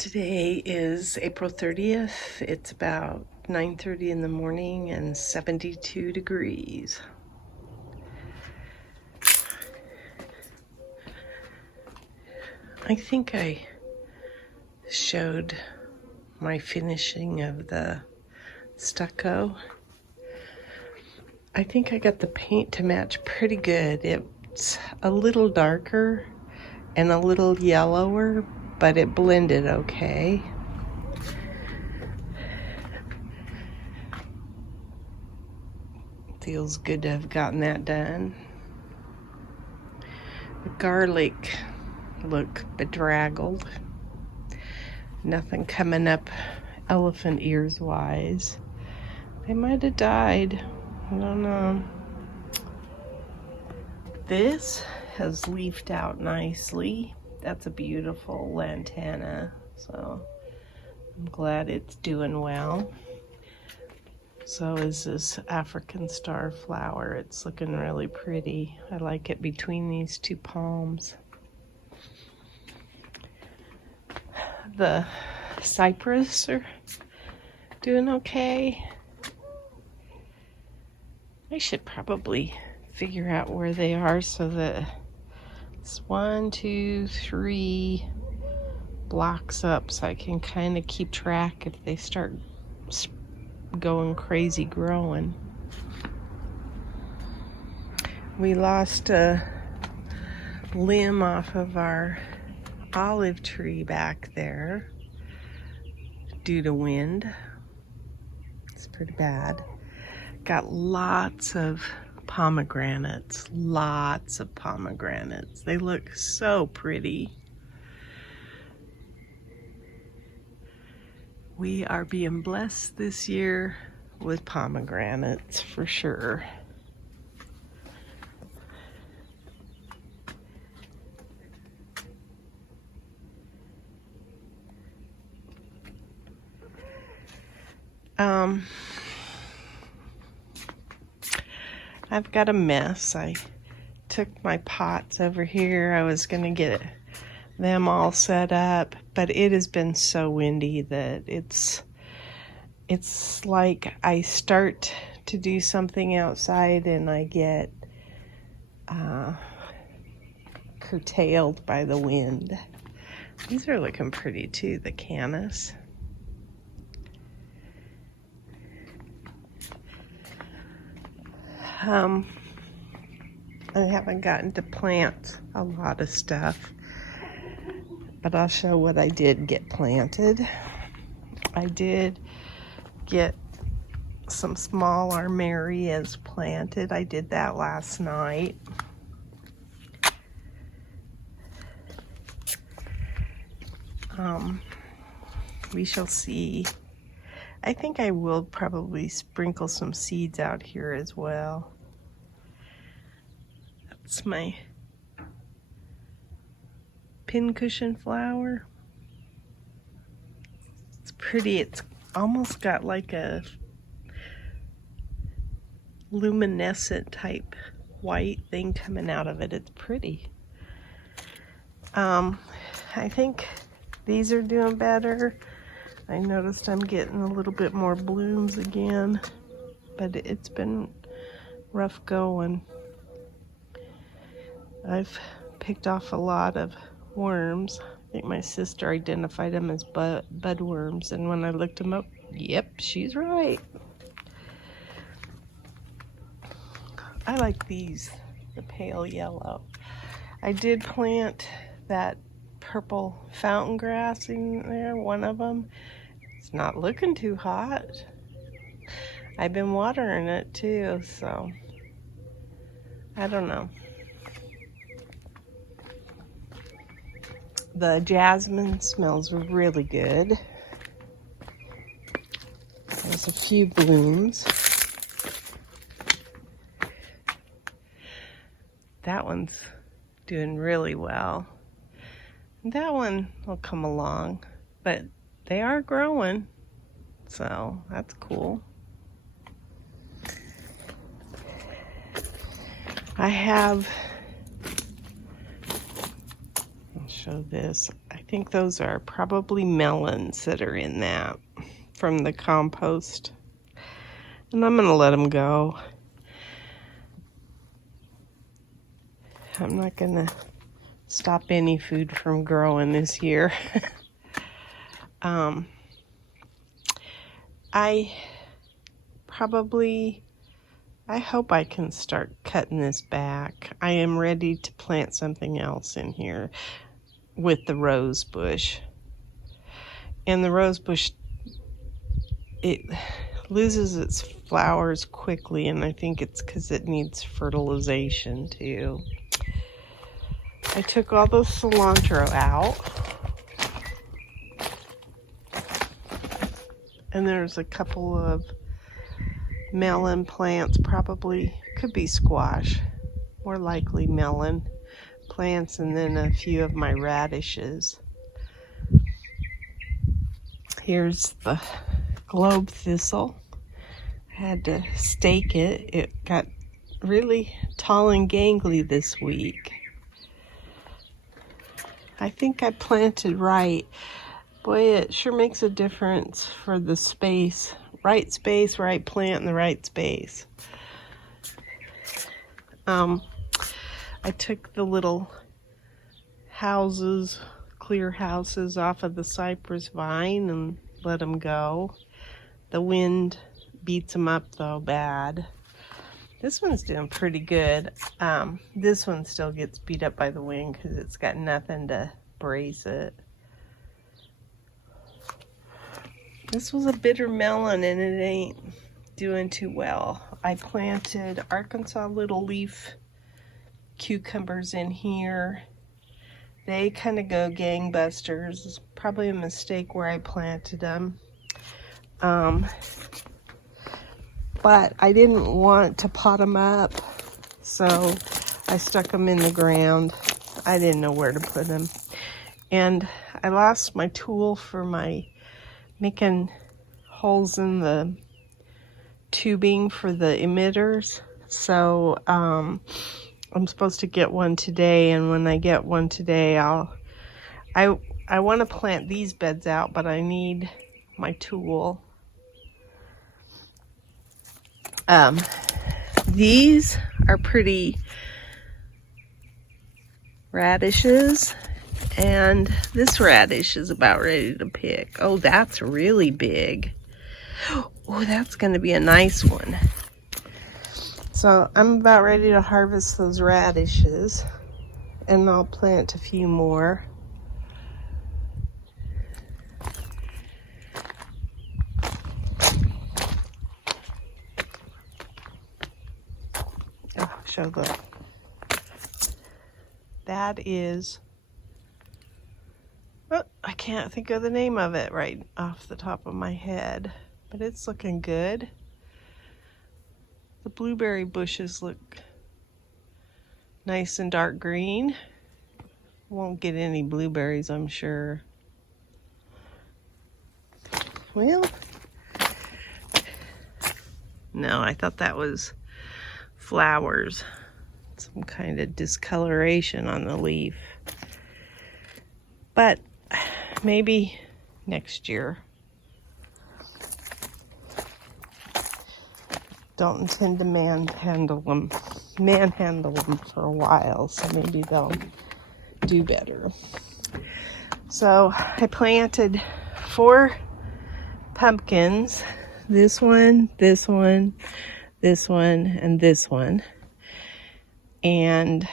Today is April 30th. It's about 9:30 in the morning and 72 degrees. I think I showed my finishing of the stucco. I think I got the paint to match pretty good. It's a little darker and a little yellower, but it blended okay. Feels good to have gotten that done. The garlic look bedraggled. Nothing coming up elephant ears wise. They might have died. I don't know. This has leafed out nicely. That's a beautiful lantana, so I'm glad it's doing well. So is this African star flower. It's looking really pretty. I like it between these two palms. The Cypress are doing okay. I should probably figure out where they are so that it's 1, 2, 3 blocks up, so I can kind of keep track if they start going crazy growing. We lost a limb off of our olive tree back there due to wind. It's pretty bad. Got lots of pomegranates. They look so pretty. We are being blessed this year with pomegranates for sure. I've got a mess. I took my pots over here. I was gonna get them all set up, but it has been so windy that it's like I start to do something outside and I get curtailed by the wind. These are looking pretty too, the cannas. I haven't gotten to plant a lot of stuff, but I'll show what I did get planted. I did get some small armerias planted. I did that last night. We shall see. I think I will probably sprinkle some seeds out here as well. That's my pincushion flower. It's pretty. It's almost got like a luminescent type white thing coming out of it. It's pretty. I think these are doing better. I noticed I'm getting a little bit more blooms again, but it's been rough going. I've picked off a lot of worms. I think my sister identified them as budworms, and when I looked them up, yep, she's right. I like these, the pale yellow. I did plant that purple fountain grass in there, one of them. It's not looking too hot. I've been watering it too, so I don't know. The jasmine smells really good. There's a few blooms. That one's doing really well. That one will come along, but they are growing, so that's cool. I have, I'll show this. I think those are probably melons that are in that from the compost. And I'm gonna let them go. I'm not gonna stop any food from growing this year. I hope I can start cutting this back. I am ready to plant something else in here with the rose bush. And the rose bush, it loses its flowers quickly, and I think it's because it needs fertilization too. I took all the cilantro out. And there's a couple of melon plants, probably could be squash, more likely melon plants, and then a few of my radishes. Here's the globe thistle. I had to stake it. It got really tall and gangly this week. I think I planted right. Boy, it sure makes a difference for the space. Right space, right plant in the right space. I took the little houses, clear houses off of the cypress vine and let them go. The wind beats them up though bad. This one's doing pretty good. This one still gets beat up by the wind because it's got nothing to brace it. This was a bitter melon and it ain't doing too well. I planted Arkansas little leaf cucumbers in here. They kind of go gangbusters. It's probably a mistake where I planted them. But I didn't want to pot them up, so I stuck them in the ground. I didn't know where to put them. And I lost my tool for making holes in the tubing for the emitters. So I'm supposed to get one today, and when I get one today, I want to plant these beds out, but I need my tool. These are pretty radishes, and this radish is about ready to pick. Oh, that's really big. Oh, that's going to be a nice one. So I'm about ready to harvest those radishes, and I'll plant a few more. Show the, that is, oh, I can't think of the name of it right off the top of my head, but it's looking good. The blueberry bushes look nice and dark green. Won't get any blueberries, I'm sure. Well, no, I thought that was flowers. Some kind of discoloration on the leaf. But maybe next year. Don't intend to manhandle them for a while, so maybe they'll do better. So I planted 4 pumpkins. This one, this one, this one, and this one. And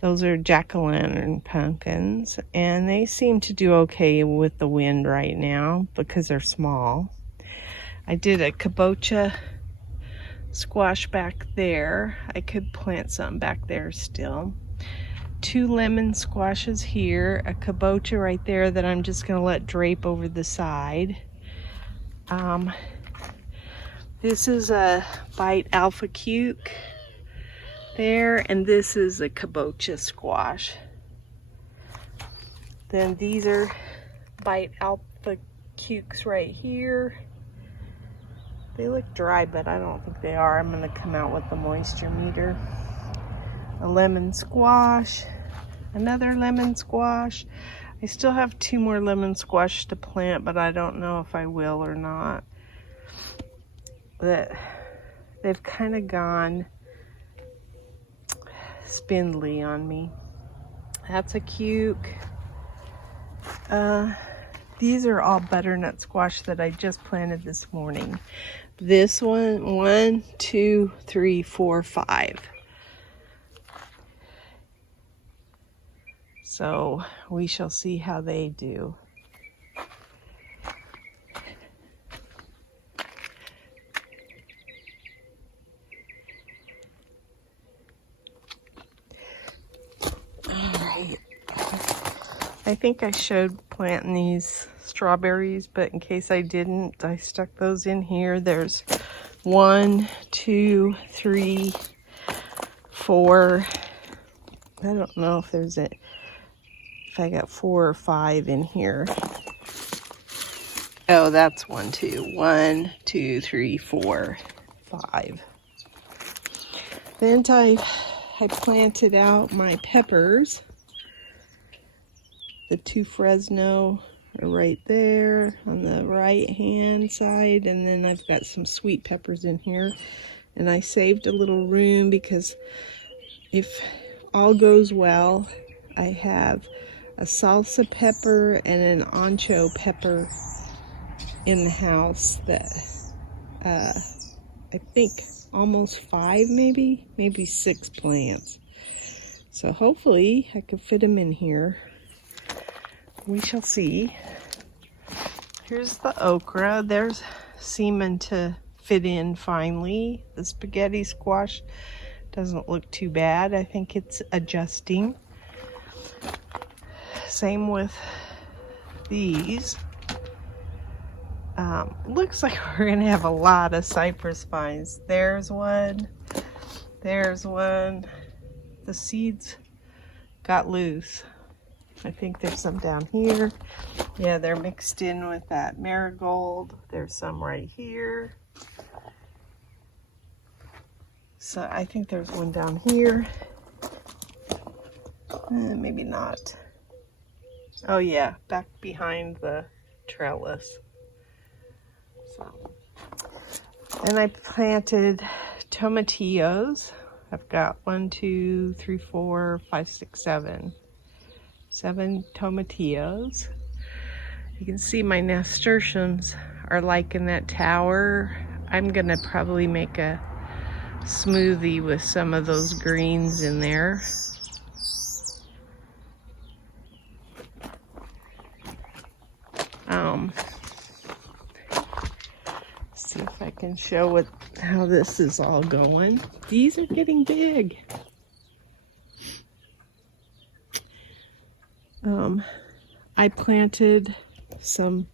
those are jack-o'-lantern pumpkins, and they seem to do okay with the wind right now because they're small. I did a kabocha squash back there. I could plant something back there still. 2 lemon squashes here, a kabocha right there that I'm just going to let drape over the side. This is a bite alpha cuke there, and this is a kabocha squash. Then these are bite alpha cukes right here. They look dry, but I don't think they are. I'm going to come out with the moisture meter. A lemon squash, Another lemon squash. I still have 2 more lemon squash to plant, but I don't know if I will or not. But they've kind of gone spindly on me. That's a cuke. These are all butternut squash that I just planted this morning. This one, 1, 2, 3, 4, 5. So we shall see how they do. Alright. I think I showed planting these strawberries, but in case I didn't, I stuck those in here. There's 1, 2, 3, 4. I don't know if there's if I got 4 or 5 in here. Oh, that's 1, 2. 1, 2, 3, 4, 5. Then I planted out my peppers. The 2 Fresno are right there on the right hand side, and then I've got some sweet peppers in here. And I saved a little room because if all goes well, I have a salsa pepper and an ancho pepper in the house that I think almost 5, maybe 6 plants. So hopefully I could fit them in here. We shall see. Here's the okra. There's seeming to fit in finally. The spaghetti squash doesn't look too bad. I think it's adjusting. Same with these. Looks like we're gonna have a lot of cypress vines. There's one. There's one. The seeds got loose. I think there's some down here. Yeah, they're mixed in with that marigold. There's some right here. So I think there's one down here. Maybe not. Oh yeah, back behind the trellis. So, and I planted tomatillos. I've got 1, 2, 3, 4, 5, 6, 7. 7 tomatillos. You can see my nasturtiums are like in that tower. I'm gonna probably make a smoothie with some of those greens in there. See if I can show how this is all going. These are getting big. I planted some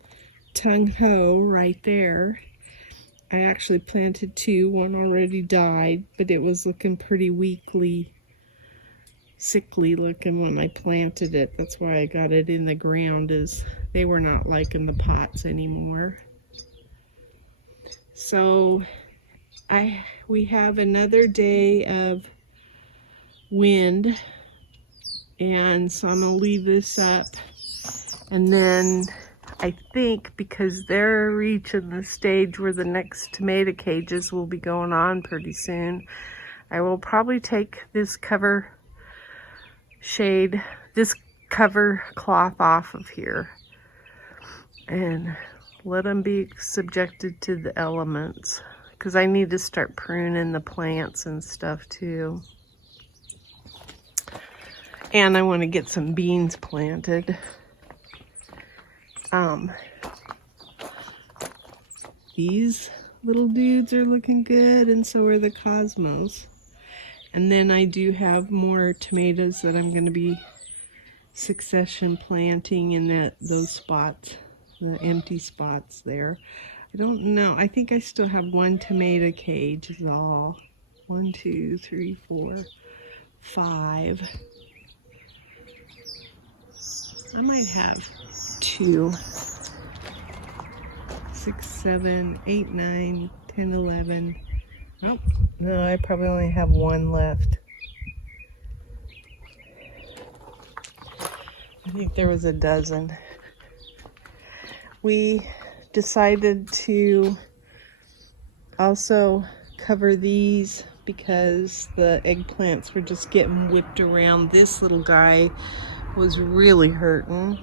tung ho right there. I actually planted 2. One already died, but it was looking pretty sickly looking when I planted it. That's why I got it in the ground, is they were not liking the pots anymore. So we have another day of wind, and so I'm gonna leave this up, and then I think because they're reaching the stage where the next tomato cages will be going on pretty soon, I will probably take this cover cloth off of here and let them be subjected to the elements, because I need to start pruning the plants and stuff too. And I want to get some beans planted. These little dudes are looking good, and so are the cosmos. And then I do have more tomatoes that I'm going to be succession planting in those spots, the empty spots there. I don't know. I think I still have 1 tomato cage is all. 1, 2, 3, 4, 5. I might have 2. 6, 7, 8, 9, 10, 11. Oh, no, I probably only have 1 left. I think there was a dozen. We decided to also cover these because the eggplants were just getting whipped around. This little guy was really hurting.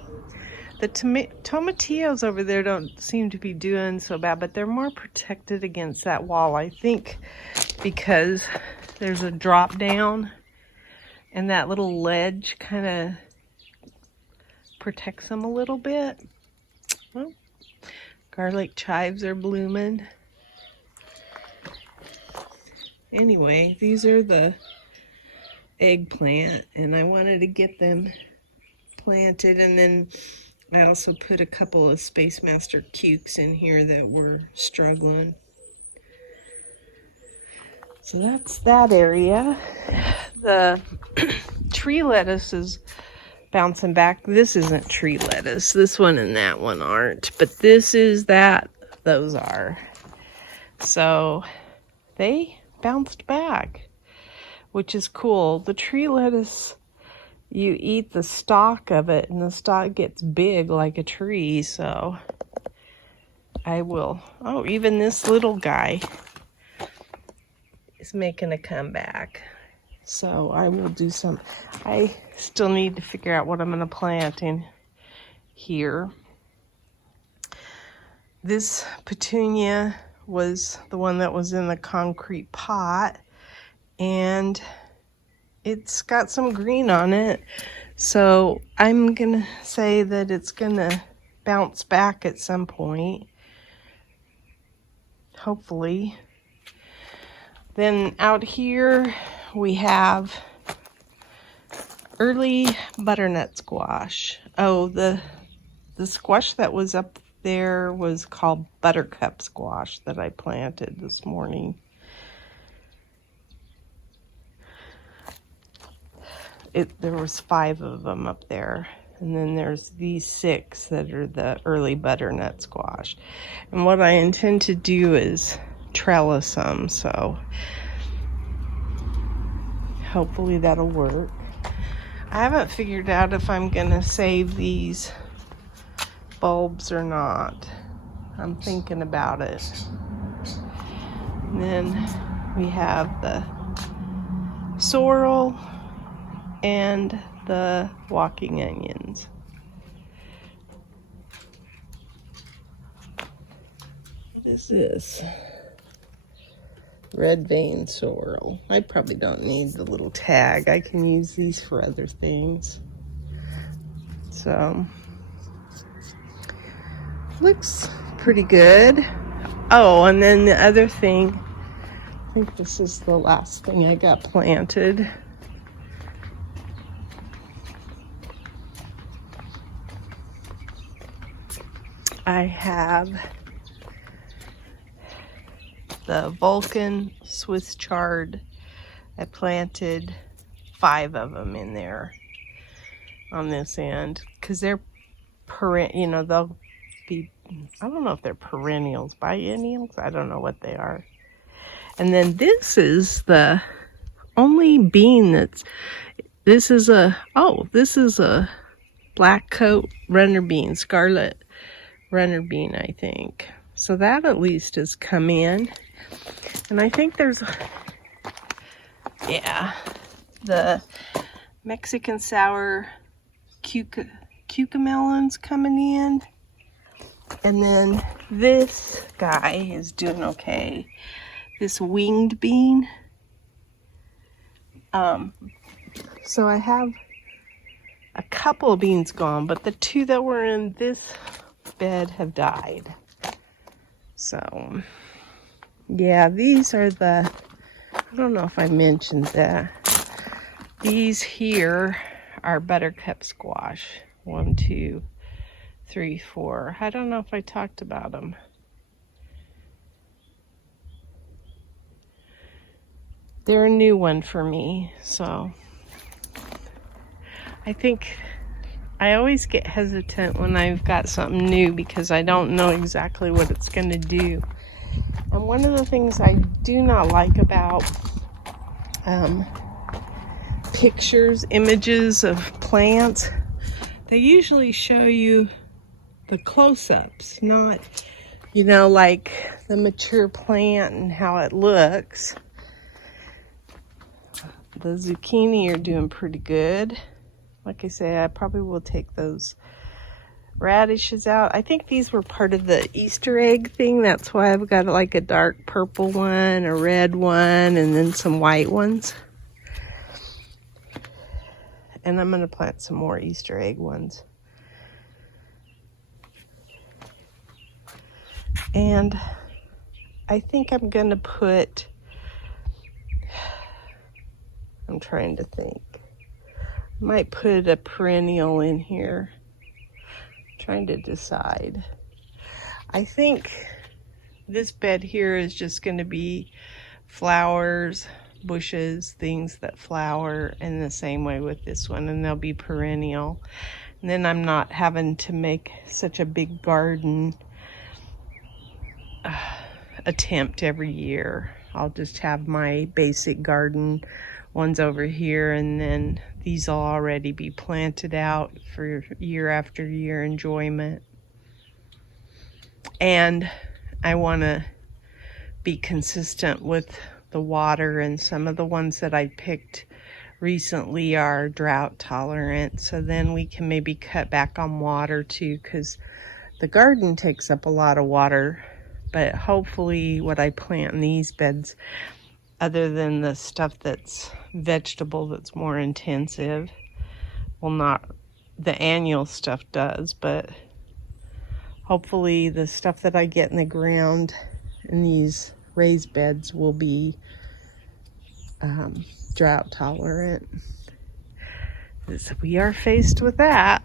The tomatillos over there don't seem to be doing so bad, but they're more protected against that wall, I think, because there's a drop down and that little ledge kind of protects them a little bit. Well, garlic chives are blooming. Anyway, these are the eggplant, and I wanted to get them planted, and then I also put a couple of Space Master cukes in here that were struggling. So that's that area. The tree lettuce is bouncing back. This isn't tree lettuce. This one and that one aren't, but this is that. Those are. So they bounced back, which is cool. The tree lettuce, you eat the stalk of it and the stalk gets big like a tree. So I will. Oh, even this little guy is making a comeback. So I will do some. I still need to figure out what I'm going to plant in here. This petunia was the one that was in the concrete pot, and it's got some green on it. So I'm going to say that it's going to bounce back at some point. Hopefully. Then out here we have early butternut squash. Oh, the squash that was up there was called buttercup squash that I planted this morning. There was 5 of them up there, and then there's these 6 that are the early butternut squash. And what I intend to do is trellis them, so hopefully that'll work. I haven't figured out if I'm gonna save these bulbs or not. I'm thinking about it. And then we have the sorrel and the walking onions. What is this? Red vein sorrel. I probably don't need the little tag. I can use these for other things. So, looks pretty good. Oh, and then the other thing, I think this is the last thing I got planted. I have the Vulcan Swiss chard. I planted 5 of them in there on this end because they're they'll be, I don't know if they're perennials, biennials, I don't know what they are. And then this is the only bean this is a black coat runner bean, scarlet runner bean, I think. So that at least has come in. And I think there's, the Mexican sour melons coming in. And then this guy is doing okay. This winged bean. So I have a couple of beans gone, but the 2 that were in this bed have died. So, yeah, these are I don't know if I mentioned that. These here are buttercup squash. 1, 2, 3, 4. I don't know if I talked about them. They're a new one for me, so I think I always get hesitant when I've got something new because I don't know exactly what it's going to do. And one of the things I do not like about images of plants, they usually show you the close-ups, not, you know, like the mature plant and how it looks. The zucchini are doing pretty good. Like I say, I probably will take those radishes out. I think these were part of the Easter egg thing. That's why I've got like a dark purple one, a red one, and then some white ones. And I'm going to plant some more Easter egg ones. And I think I'm going to put, I'm trying to think, I might put a perennial in here. Trying to decide. I think this bed here is just going to be flowers, bushes, things that flower, in the same way with this one, and they'll be perennial. And then I'm not having to make such a big garden attempt every year. I'll just have my basic garden ones over here, and then these will already be planted out for year after year enjoyment. And I want to be consistent with the water, and some of the ones that I picked recently are drought tolerant, so then we can maybe cut back on water too, because the garden takes up a lot of water. But hopefully what I plant in these beds, other than the stuff that's vegetable that's more intensive, well, not the annual stuff does, but hopefully the stuff that I get in the ground in these raised beds will be drought tolerant. So we are faced with that.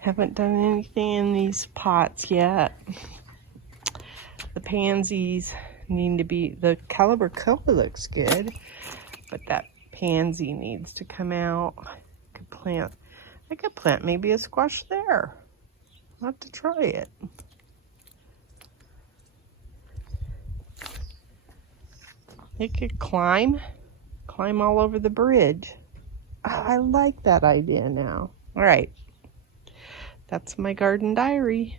Haven't done anything in these pots yet. The pansies need to be, the calibrachoa looks good, but that pansy needs to come out. I could plant maybe a squash there. I'll have to try it. It could climb all over the bridge. I like that idea now. All right. That's my garden diary.